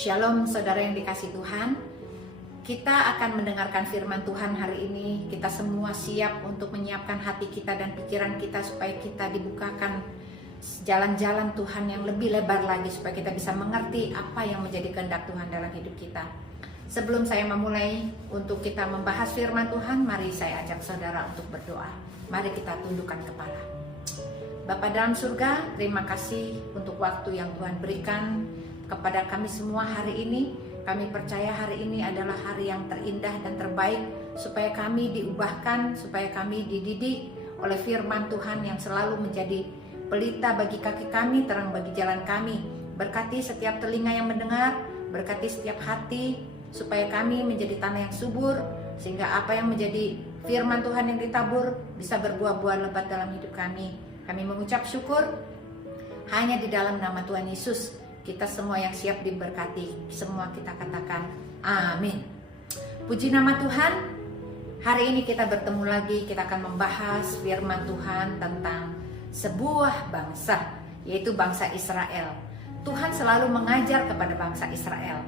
Shalom saudara yang dikasih Tuhan. Kita akan mendengarkan firman Tuhan hari ini. Kita semua siap untuk menyiapkan hati kita dan pikiran kita supaya kita dibukakan jalan-jalan Tuhan yang lebih lebar lagi, supaya kita bisa mengerti apa yang menjadi kehendak Tuhan dalam hidup kita. Sebelum saya memulai untuk kita membahas firman Tuhan, mari saya ajak saudara untuk berdoa. Mari kita tundukkan kepala. Bapa dalam surga, terima kasih untuk waktu yang Tuhan berikan kepada kami semua hari ini. Kami percaya hari ini adalah hari yang terindah dan terbaik, supaya kami diubahkan, supaya kami dididik oleh firman Tuhan yang selalu menjadi pelita bagi kaki kami, terang bagi jalan kami. Berkati setiap telinga yang mendengar, berkati setiap hati, supaya kami menjadi tanah yang subur, sehingga apa yang menjadi firman Tuhan yang ditabur bisa berbuah-buah lebat dalam hidup kami. Kami mengucap syukur hanya di dalam nama Tuhan Yesus. Kita semua yang siap diberkati, semua kita katakan amin. Puji nama Tuhan. Hari ini kita bertemu lagi, kita akan membahas firman Tuhan tentang sebuah bangsa, yaitu bangsa Israel. Tuhan selalu mengajar kepada bangsa Israel.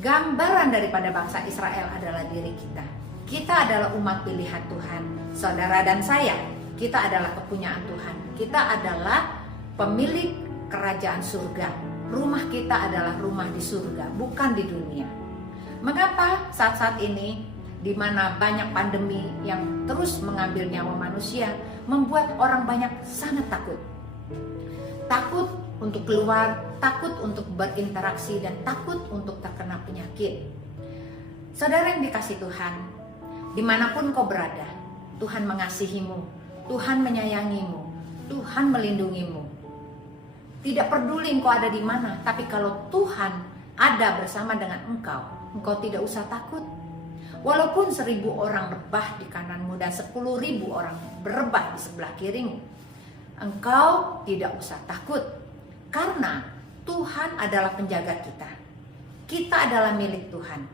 Gambaran daripada bangsa Israel adalah diri kita. Kita adalah umat pilihan Tuhan. Saudara dan saya, kita adalah kepunyaan Tuhan. Kita adalah pemilik kerajaan surga. Rumah kita adalah rumah di surga, bukan di dunia. Mengapa saat-saat ini, di mana banyak pandemi yang terus mengambil nyawa manusia, membuat orang banyak sangat takut? Takut untuk keluar, takut untuk berinteraksi, dan takut untuk terkena penyakit. Saudara yang dikasih Tuhan, dimanapun kau berada, Tuhan mengasihimu, Tuhan menyayangimu, Tuhan melindungimu. Tidak peduli engkau ada di mana, tapi kalau Tuhan ada bersama dengan engkau, engkau tidak usah takut. Walaupun 1.000 orang rebah di kananmu dan 10.000 orang berebah di sebelah kirimu, engkau tidak usah takut. Karena Tuhan adalah penjaga kita. Kita adalah milik Tuhan.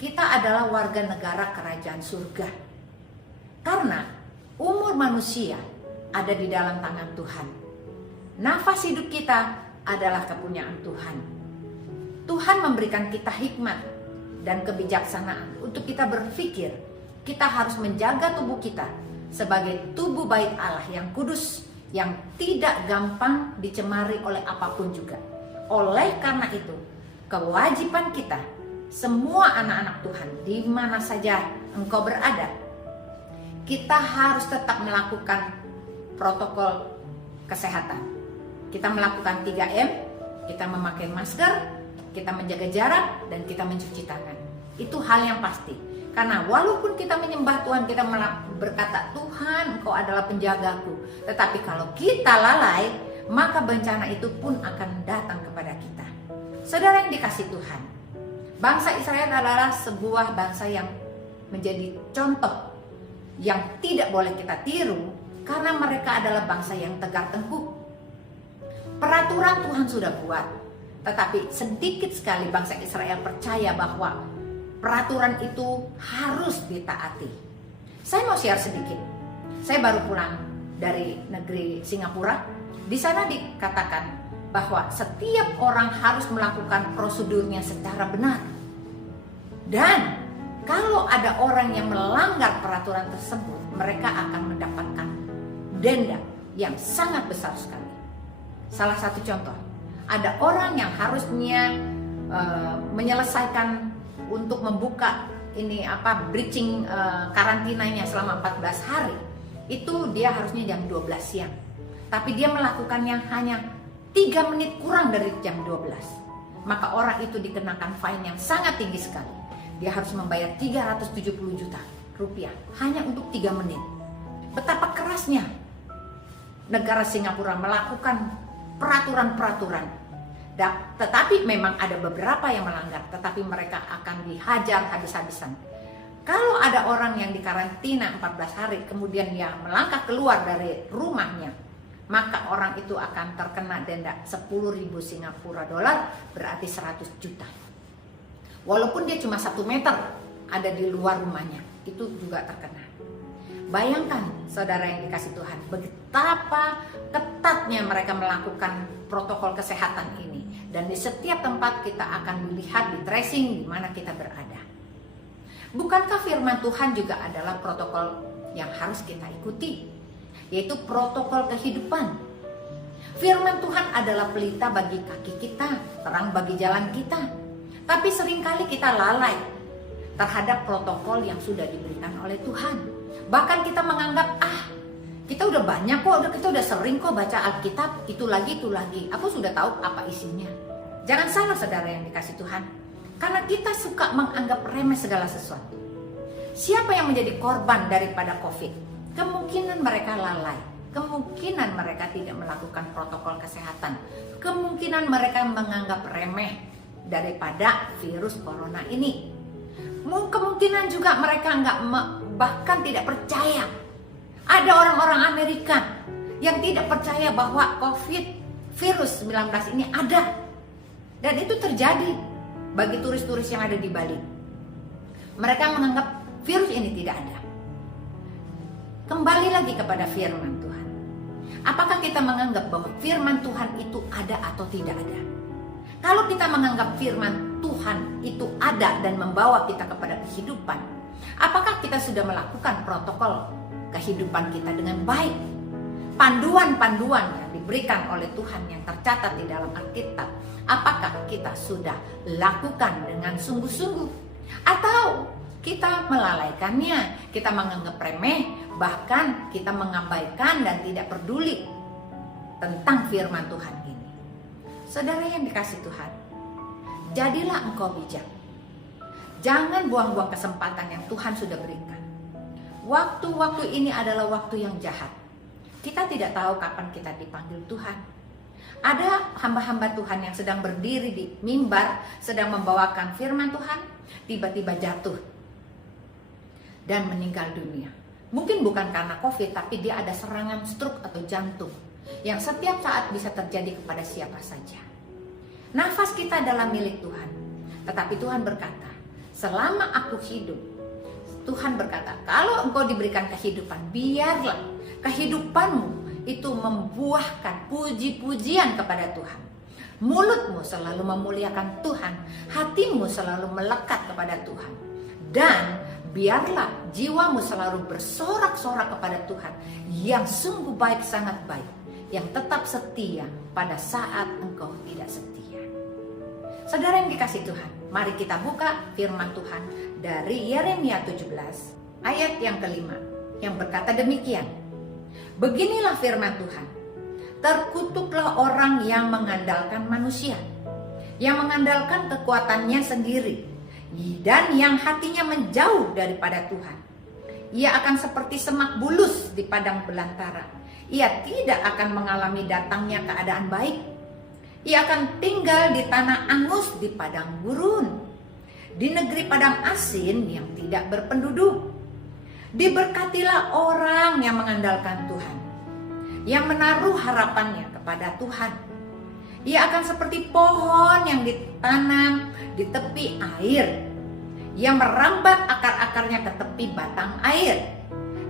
Kita adalah warga negara kerajaan surga. Karena umur manusia ada di dalam tangan Tuhan. Nafas hidup kita adalah kepunyaan Tuhan. Tuhan memberikan kita hikmat dan kebijaksanaan untuk kita berpikir. Kita harus menjaga tubuh kita sebagai tubuh bait Allah yang kudus, yang tidak gampang dicemari oleh apapun juga. Oleh karena itu, kewajiban kita, semua anak-anak Tuhan, di mana saja engkau berada, kita harus tetap melakukan protokol kesehatan. Kita melakukan 3M, kita memakai masker, kita menjaga jarak, dan kita mencuci tangan. Itu hal yang pasti. Karena walaupun kita menyembah Tuhan, kita berkata, Tuhan, Engkau adalah penjagaku. Tetapi kalau kita lalai, maka bencana itu pun akan datang kepada kita. Saudara yang dikasih Tuhan, bangsa Israel adalah sebuah bangsa yang menjadi contoh yang tidak boleh kita tiru, karena mereka adalah bangsa yang tegar tengkuk. Peraturan Tuhan sudah buat, tetapi sedikit sekali bangsa Israel percaya bahwa peraturan itu harus ditaati. Saya mau share sedikit. Saya baru pulang dari negeri Singapura. Di sana dikatakan bahwa setiap orang harus melakukan prosedurnya secara benar. Dan kalau ada orang yang melanggar peraturan tersebut, mereka akan mendapatkan denda yang sangat besar sekali. Salah satu contoh, ada orang yang harusnya menyelesaikan untuk membuka breaching karantinanya selama 14 hari. Itu dia harusnya jam 12 siang. Tapi dia melakukannya hanya 3 menit kurang dari jam 12. Maka orang itu dikenakan fine yang sangat tinggi sekali. Dia harus membayar 370 juta rupiah hanya untuk 3 menit. Betapa kerasnya negara Singapura melakukan peraturan-peraturan. Tetapi memang ada beberapa yang melanggar, tetapi mereka akan dihajar habis-habisan. Kalau ada orang yang dikarantina 14 hari, kemudian dia melangkah keluar dari rumahnya, maka orang itu akan terkena denda 10.000 Singapura dolar, berarti 100 juta. Walaupun dia cuma 1 meter ada di luar rumahnya, itu juga terkena. Bayangkan saudara yang dikasih Tuhan, betapa ketatnya mereka melakukan protokol kesehatan ini. Dan di setiap tempat kita akan melihat di tracing di mana kita berada. Bukankah firman Tuhan juga adalah protokol yang harus kita ikuti, yaitu protokol kehidupan? Firman Tuhan adalah pelita bagi kaki kita, terang bagi jalan kita. Tapi seringkali kita lalai terhadap protokol yang sudah diberikan oleh Tuhan. Bahkan kita menganggap, kita udah banyak kok, kita udah sering kok baca Alkitab, itu lagi. Aku sudah tahu apa isinya. Jangan salah saudara yang dikasih Tuhan. Karena kita suka menganggap remeh segala sesuatu. Siapa yang menjadi korban daripada COVID? Kemungkinan mereka lalai. Kemungkinan mereka tidak melakukan protokol kesehatan. Kemungkinan mereka menganggap remeh daripada virus corona ini. Kemungkinan juga mereka bahkan tidak percaya. Ada orang-orang Amerika yang tidak percaya bahwa COVID virus 19 ini ada. Dan itu terjadi bagi turis-turis yang ada di Bali. Mereka menganggap virus ini tidak ada. Kembali lagi kepada firman Tuhan. Apakah kita menganggap bahwa firman Tuhan itu ada atau tidak ada? Kalau kita menganggap firman Tuhan itu ada dan membawa kita kepada kehidupan, apakah kita sudah melakukan protokol kehidupan kita dengan baik? Panduan-panduan yang diberikan oleh Tuhan yang tercatat di dalam Alkitab, apakah kita sudah lakukan dengan sungguh-sungguh? Atau kita melalaikannya, kita menganggap remeh, bahkan kita mengabaikan dan tidak peduli tentang firman Tuhan ini. Saudara yang dikasih Tuhan, jadilah engkau bijak. Jangan buang-buang kesempatan yang Tuhan sudah berikan. Waktu-waktu ini adalah waktu yang jahat. Kita tidak tahu kapan kita dipanggil Tuhan. Ada hamba-hamba Tuhan yang sedang berdiri di mimbar, sedang membawakan firman Tuhan, tiba-tiba jatuh dan meninggal dunia. Mungkin bukan karena COVID, tapi dia ada serangan stroke atau jantung yang setiap saat bisa terjadi kepada siapa saja. Nafas kita adalah milik Tuhan. Tetapi Tuhan berkata, selama aku hidup, Tuhan berkata, kalau engkau diberikan kehidupan, biarlah kehidupanmu itu membuahkan puji-pujian kepada Tuhan. Mulutmu selalu memuliakan Tuhan, hatimu selalu melekat kepada Tuhan. Dan biarlah jiwamu selalu bersorak-sorak kepada Tuhan yang sungguh baik, sangat baik, yang tetap setia pada saat engkau tidak setia. Saudara yang dikasih Tuhan, mari kita buka firman Tuhan dari Yeremia 17 ayat yang kelima yang berkata demikian. Beginilah firman Tuhan, terkutuklah orang yang mengandalkan manusia, yang mengandalkan kekuatannya sendiri, dan yang hatinya menjauh daripada Tuhan. Ia akan seperti semak bulus di padang belantara. Ia tidak akan mengalami datangnya keadaan baik. Ia akan tinggal di tanah angus di padang gurun, di negeri padang asin yang tidak berpenduduk. Diberkatilah orang yang mengandalkan Tuhan, yang menaruh harapannya kepada Tuhan. Ia akan seperti pohon yang ditanam di tepi air, yang merambat akar-akarnya ke tepi batang air,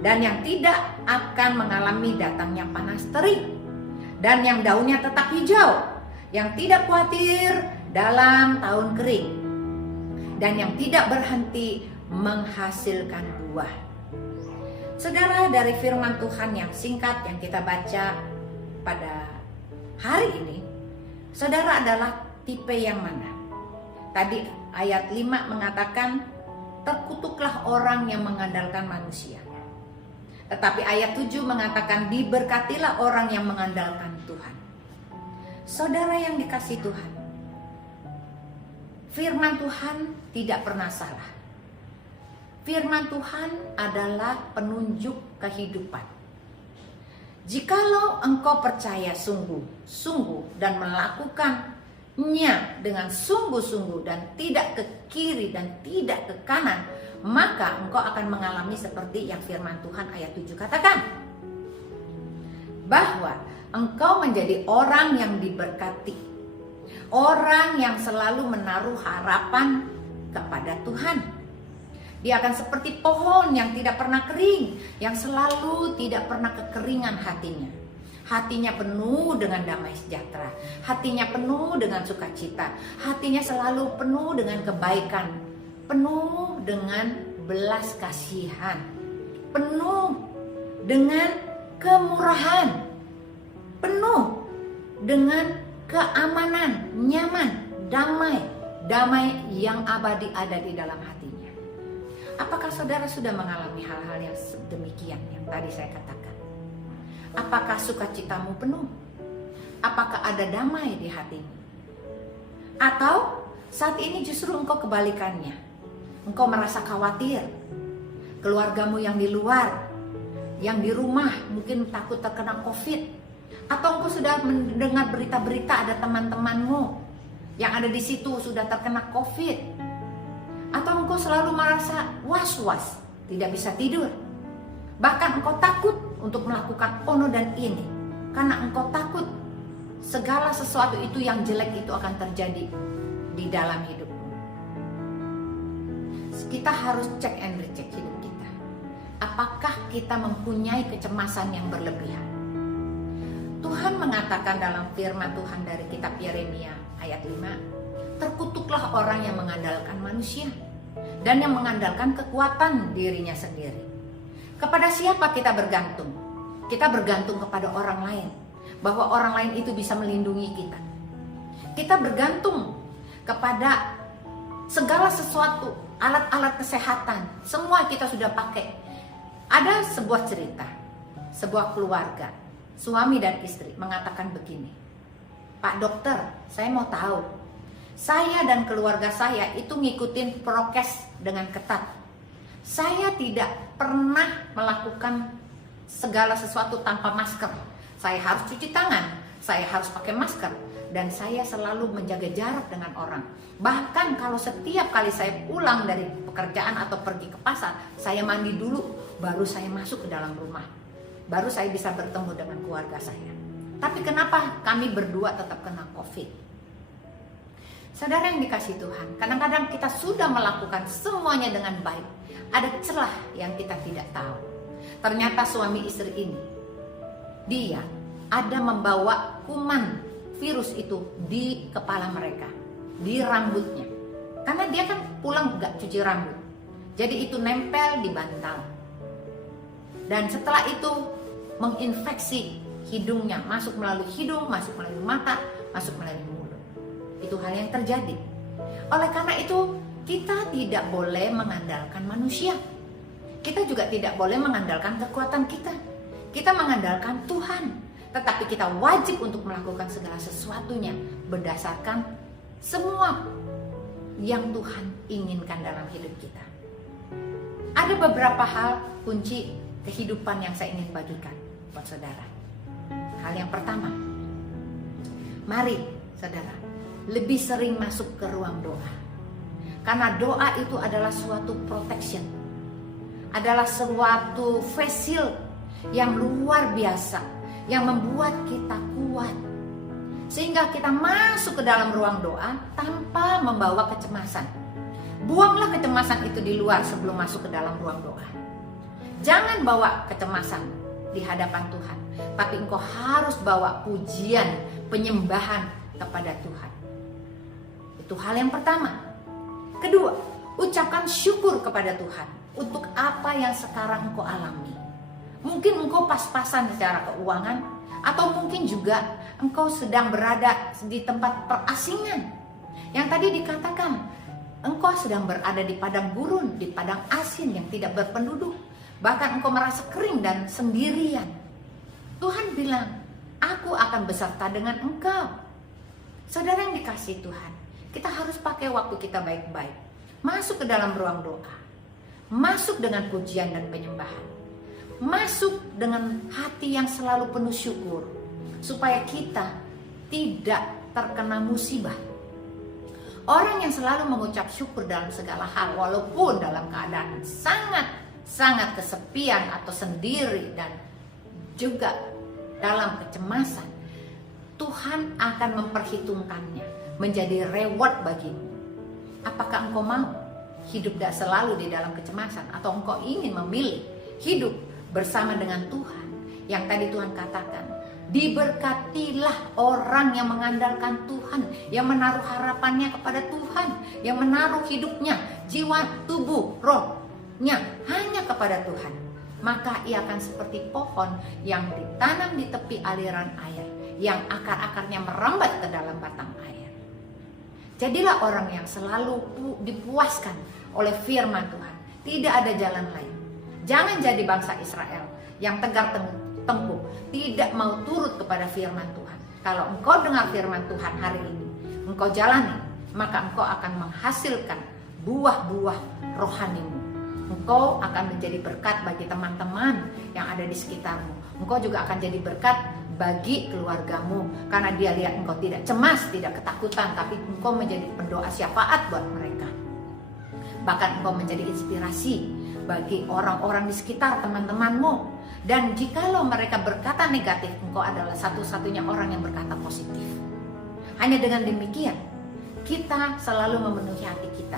dan yang tidak akan mengalami datangnya panas terik, dan yang daunnya tetap hijau, yang tidak khawatir dalam tahun kering, dan yang tidak berhenti menghasilkan buah. Saudara, dari firman Tuhan yang singkat yang kita baca pada hari ini, saudara adalah tipe yang mana? Tadi ayat 5 mengatakan, terkutuklah orang yang mengandalkan manusia. Tetapi ayat 7 mengatakan, diberkatilah orang yang mengandalkan Tuhan. Saudara yang dikasih Tuhan, firman Tuhan tidak pernah salah. Firman Tuhan adalah penunjuk kehidupan. Jikalau engkau percaya sungguh-sungguh dan melakukannya dengan sungguh-sungguh dan tidak ke kiri dan tidak ke kanan, maka engkau akan mengalami seperti yang firman Tuhan ayat 7 katakan, bahwa engkau menjadi orang yang diberkati, orang yang selalu menaruh harapan kepada Tuhan. Dia akan seperti pohon yang tidak pernah kering, yang selalu tidak pernah kekeringan hatinya. Hatinya penuh dengan damai sejahtera, hatinya penuh dengan sukacita, hatinya selalu penuh dengan kebaikan, penuh dengan belas kasihan, penuh dengan kemurahan, penuh dengan keamanan, nyaman, damai yang abadi ada di dalam hatinya. Apakah saudara sudah mengalami hal-hal yang demikian yang tadi saya katakan? Apakah sukacitamu penuh? Apakah ada damai di hatimu? Atau saat ini justru engkau kebalikannya? Engkau merasa khawatir. Keluargamu yang di luar, yang di rumah mungkin takut terkena COVID. Atau engkau sudah mendengar berita-berita ada teman-temanmu yang ada di situ sudah terkena COVID. Atau engkau selalu merasa was-was, tidak bisa tidur. Bahkan engkau takut untuk melakukan ono dan ini, karena engkau takut segala sesuatu itu yang jelek itu akan terjadi di dalam hidupmu. Kita harus cek and recheck hidup kita. Apakah kita mempunyai kecemasan yang berlebihan? Tuhan mengatakan dalam firman Tuhan dari kitab Yeremia ayat 5, terkutuklah orang yang mengandalkan manusia dan yang mengandalkan kekuatan dirinya sendiri. Kepada siapa kita bergantung? Kita bergantung kepada orang lain, bahwa orang lain itu bisa melindungi kita. Kita bergantung kepada segala sesuatu, alat-alat kesehatan, semua kita sudah pakai. Ada sebuah cerita, sebuah keluarga, suami dan istri mengatakan begini, Pak dokter, saya mau tahu, saya dan keluarga saya itu ngikutin prokes dengan ketat. Saya tidak pernah melakukan segala sesuatu tanpa masker. Saya harus cuci tangan, saya harus pakai masker, dan saya selalu menjaga jarak dengan orang. Bahkan kalau setiap kali saya pulang dari pekerjaan atau pergi ke pasar, saya mandi dulu, baru saya masuk ke dalam rumah. Baru saya bisa bertemu dengan keluarga saya. Tapi kenapa kami berdua tetap kena COVID? Saudara yang dikasih Tuhan, kadang-kadang kita sudah melakukan semuanya dengan baik. Ada celah yang kita tidak tahu. Ternyata suami istri ini, dia ada membawa kuman virus itu di kepala mereka, di rambutnya. Karena dia kan pulang gak cuci rambut. Jadi itu nempel di bantal. Dan setelah itu menginfeksi hidungnya, masuk melalui hidung, masuk melalui mata, masuk melalui mulut. Itu hal yang terjadi. Oleh karena itu, kita tidak boleh mengandalkan manusia. Kita juga tidak boleh mengandalkan kekuatan kita. Kita mengandalkan Tuhan. Tetapi kita wajib untuk melakukan segala sesuatunya berdasarkan semua yang Tuhan inginkan dalam hidup kita. Ada beberapa hal kunci kehidupan yang saya ingin bagikan buat saudara. Hal yang pertama, mari saudara lebih sering masuk ke ruang doa. Karena doa itu adalah suatu protection, adalah suatu face shield yang luar biasa, yang membuat kita kuat. Sehingga kita masuk ke dalam ruang doa tanpa membawa kecemasan. Buanglah kecemasan itu di luar sebelum masuk ke dalam ruang doa. Jangan bawa kecemasan di hadapan Tuhan, tapi engkau harus bawa pujian, penyembahan kepada Tuhan. Itu hal yang pertama. Kedua, ucapkan syukur kepada Tuhan untuk apa yang sekarang engkau alami. Mungkin engkau pas-pasan secara keuangan, atau mungkin juga engkau sedang berada di tempat perasingan. Yang tadi dikatakan, engkau sedang berada di padang gurun, di padang asin yang tidak berpenduduk. Bahkan engkau merasa kering dan sendirian. Tuhan bilang, aku akan beserta dengan engkau. Saudara yang dikasih Tuhan, kita harus pakai waktu kita baik-baik. Masuk ke dalam ruang doa. Masuk dengan pujian dan penyembahan. Masuk dengan hati yang selalu penuh syukur. Supaya kita tidak terkena musibah. Orang yang selalu mengucap syukur dalam segala hal, walaupun dalam keadaan sangat kesepian atau sendiri dan juga dalam kecemasan, Tuhan akan memperhitungkannya menjadi reward bagimu. Apakah engkau mau hidup tidak selalu di dalam kecemasan, atau engkau ingin memilih hidup bersama dengan Tuhan yang tadi Tuhan katakan, Diberkatilah orang yang mengandalkan Tuhan, yang menaruh harapannya kepada Tuhan, yang menaruh hidupnya, jiwa, tubuh, rohnya hanya kepada Tuhan. Maka ia akan seperti pohon yang ditanam di tepi aliran air, yang akar-akarnya merambat ke dalam batang air. Jadilah orang yang selalu dipuaskan oleh firman Tuhan. Tidak ada jalan lain. Jangan jadi bangsa Israel yang tegar tengkuk, tidak mau turut kepada firman Tuhan. Kalau engkau dengar firman Tuhan hari ini, engkau jalani, maka engkau akan menghasilkan buah-buah rohanimu. Engkau akan menjadi berkat bagi teman-teman yang ada di sekitarmu. Engkau juga akan jadi berkat bagi keluargamu, karena dia lihat engkau tidak cemas, tidak ketakutan, tapi engkau menjadi pendoa syafaat buat mereka. Bahkan engkau menjadi inspirasi bagi orang-orang di sekitar teman-temanmu. Dan jikalau mereka berkata negatif, engkau adalah satu-satunya orang yang berkata positif. Hanya dengan demikian, kita selalu memenuhi hati kita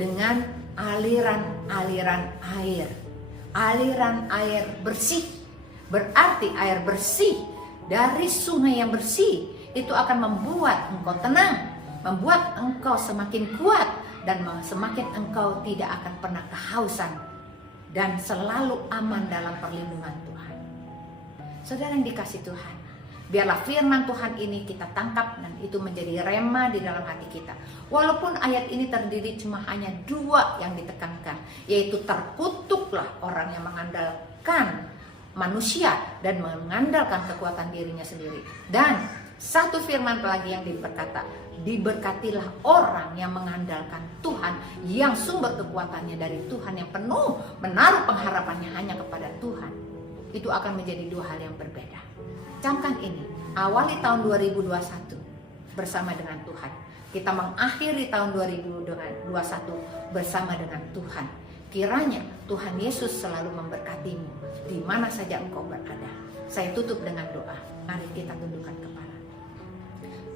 dengan aliran-aliran air. Aliran air bersih. Berarti air bersih dari sungai yang bersih itu akan membuat engkau tenang, membuat engkau semakin kuat, dan semakin engkau tidak akan pernah kehausan, dan selalu aman dalam perlindungan Tuhan. Saudara yang dikasih Tuhan, biarlah firman Tuhan ini kita tangkap dan itu menjadi rema di dalam hati kita. Walaupun ayat ini terdiri cuma hanya 2 yang ditekankan, yaitu terkutuklah orang yang mengandalkan manusia dan mengandalkan kekuatan dirinya sendiri. Dan satu firman lagi yang berkata, diberkatilah orang yang mengandalkan Tuhan, yang sumber kekuatannya dari Tuhan, yang penuh menaruh pengharapannya hanya kepada Tuhan. Itu akan menjadi 2 hal yang berbeda. Camkan ini, awali tahun 2021 bersama dengan Tuhan. Kita mengakhiri tahun 2021 bersama dengan Tuhan. Kiranya Tuhan Yesus selalu memberkatimu di mana saja engkau berada. Saya tutup dengan doa. Mari kita tundukkan kepala.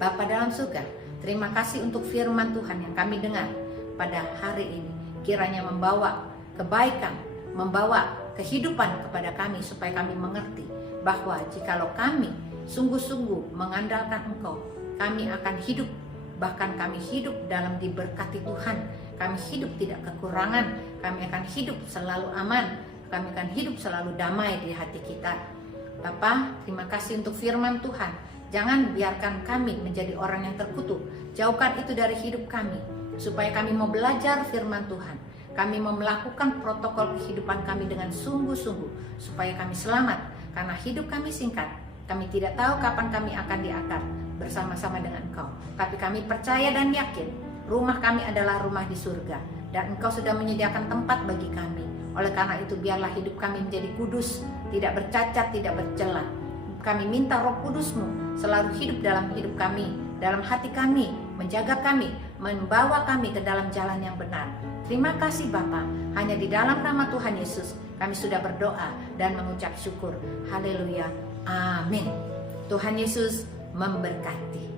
Bapa dalam surga, terima kasih untuk firman Tuhan yang kami dengar pada hari ini. Kiranya membawa kebaikan, membawa kehidupan kepada kami, supaya kami mengerti bahwa jikalau kami sungguh-sungguh mengandalkan Engkau, kami akan hidup, bahkan kami hidup dalam diberkati Tuhan. Kami hidup tidak kekurangan, kami akan hidup selalu aman, kami akan hidup selalu damai di hati kita. Bapa, terima kasih untuk firman Tuhan. Jangan biarkan kami menjadi orang yang terkutuk. Jauhkan itu dari hidup kami, supaya kami mau belajar firman Tuhan. Kami mau melakukan protokol kehidupan kami dengan sungguh-sungguh, supaya kami selamat. Karena hidup kami singkat, kami tidak tahu kapan kami akan diangkat bersama-sama dengan Engkau. Tapi kami percaya dan yakin rumah kami adalah rumah di surga, dan Engkau sudah menyediakan tempat bagi kami. Oleh karena itu, biarlah hidup kami menjadi kudus, tidak bercacat, tidak bercela. Kami minta Roh Kudus-Mu selalu hidup dalam hidup kami, dalam hati kami, menjaga kami, membawa kami ke dalam jalan yang benar. Terima kasih Bapa, hanya di dalam nama Tuhan Yesus kami sudah berdoa dan mengucap syukur. Haleluya, amin. Tuhan Yesus memberkati.